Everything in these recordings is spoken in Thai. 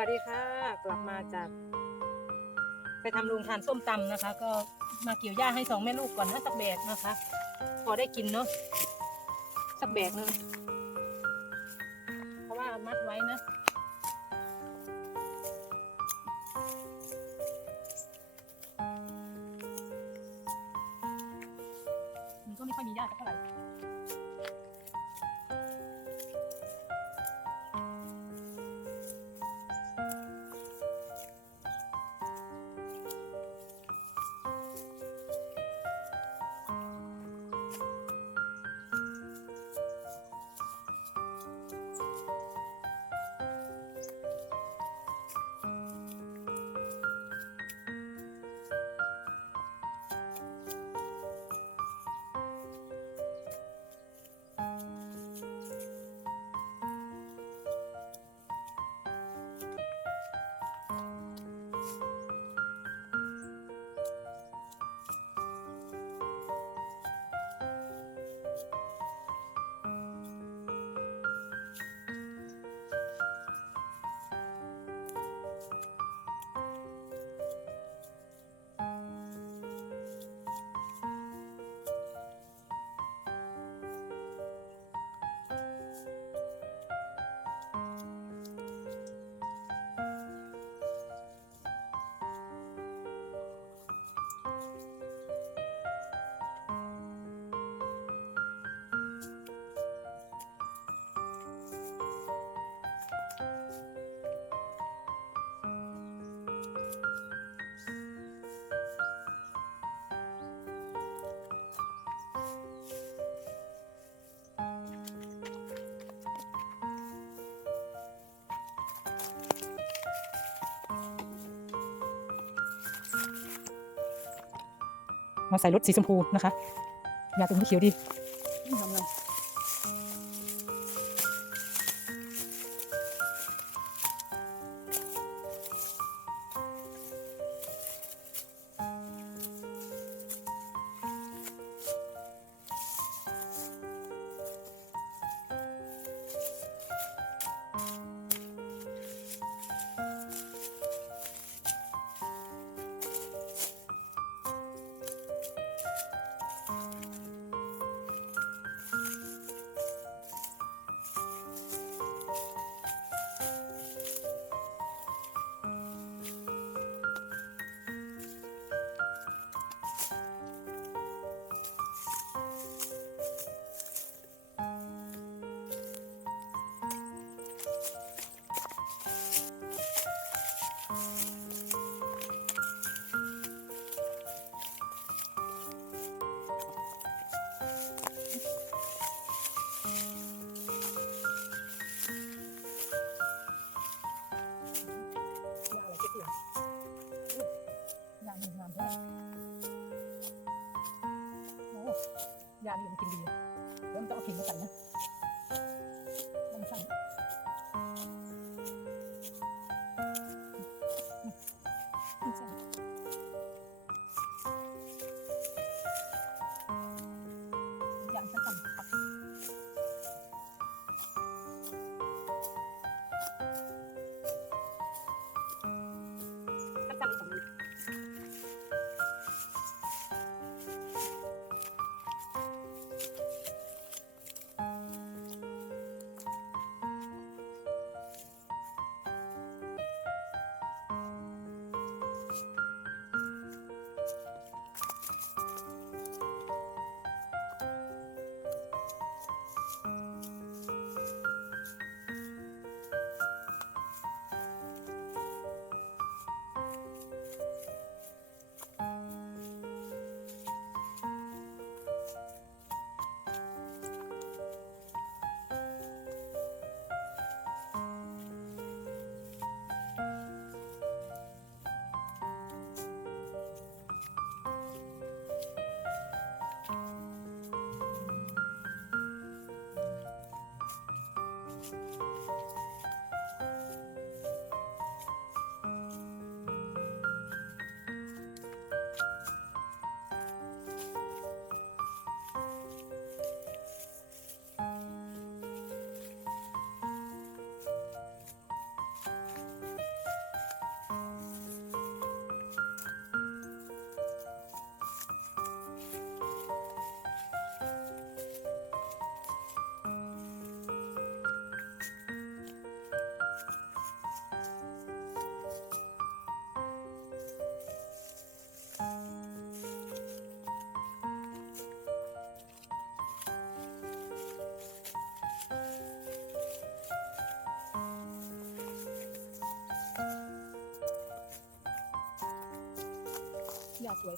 วัสดีค่ะ กลับมาจาก ไปทำโรงทานส้มตำนะคะ ก็มาเกี่ยวหญ้าให้สองแม่ลูกก่อนนะสักแบกนะคะ พอได้กินเนาะสักแบกหนึงเพราะว่ามัดไว้นะมันก็ไม่ค่อยมีหญ้าเท่าไหร่ มาใส่รถสีชมพูนะคะอยาเป็นี้เขียวดี ยานี่มันกินดีแล้วมันต้องเอาขิงมาใส่นะมันสั่ง ยาสว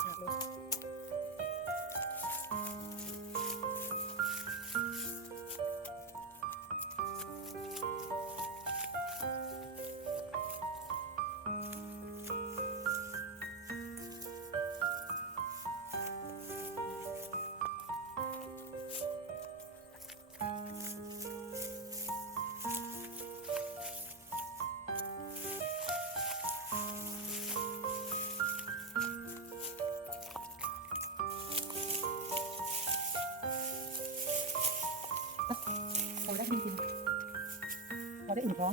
เราได้อิ่มท้อง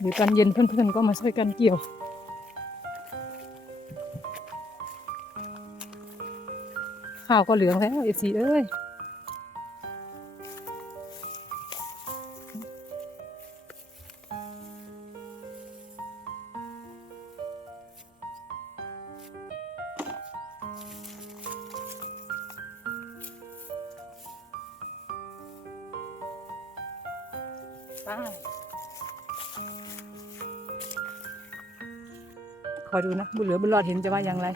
เดี๋ยวตอนเย็นเพื่อนๆก็มาช่วยกันเกี่ยว ข้าวก็เหลืองแล้วเอซีเอ้ยไปคอยดูนะบุญเหลือบุญรอดเห็นจะว่าอย่างไร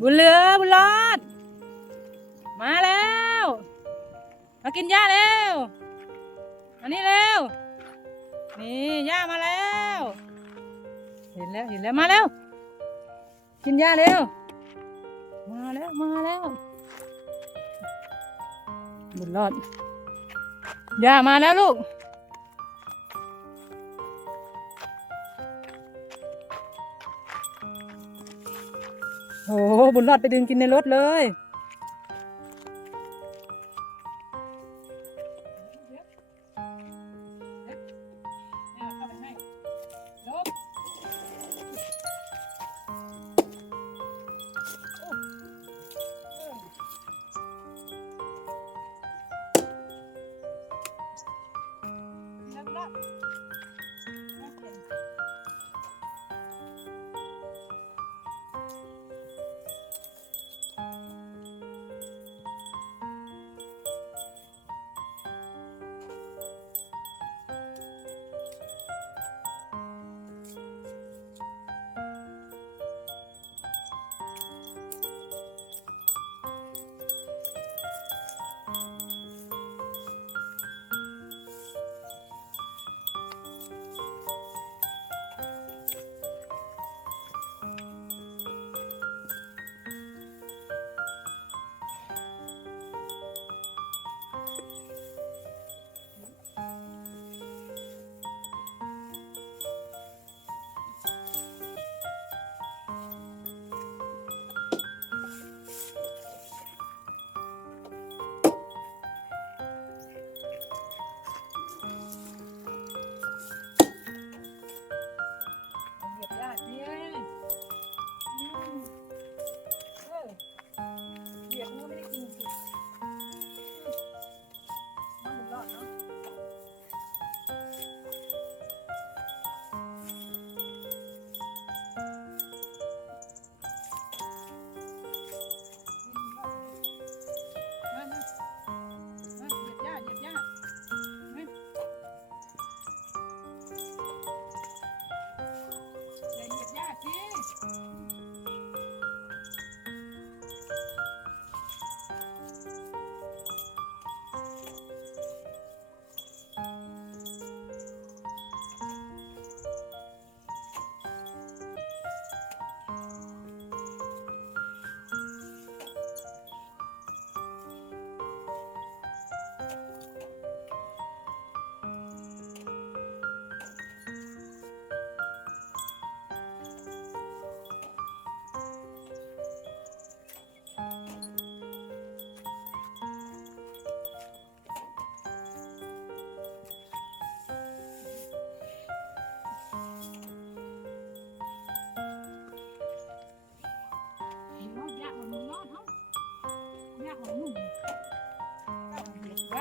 บุญเหลือบุญรอด มาแล้ว มากินหญ้าเร็วมานี่เร็ว นี่หญ้ามาแล้ว เห็นแล้วเห็นแล้วมาแล้ว กินหญ้าเร็ว มาแล้วมาแล้ว บุญรอดหญ้ามาแล้วลูก โอ้บุญรอดไปดึงกินในรถเลย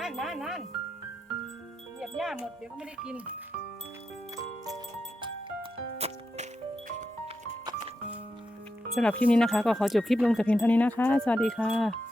นั่นนั่นนานเหยียบหญ้าหมดเดี๋ยวก็ไม่ได้กิน สำหรับคลิปนี้นะคะ ก็ขอจบคลิปลงแต่เพียงเท่านี้นะคะ สวัสดีค่ะ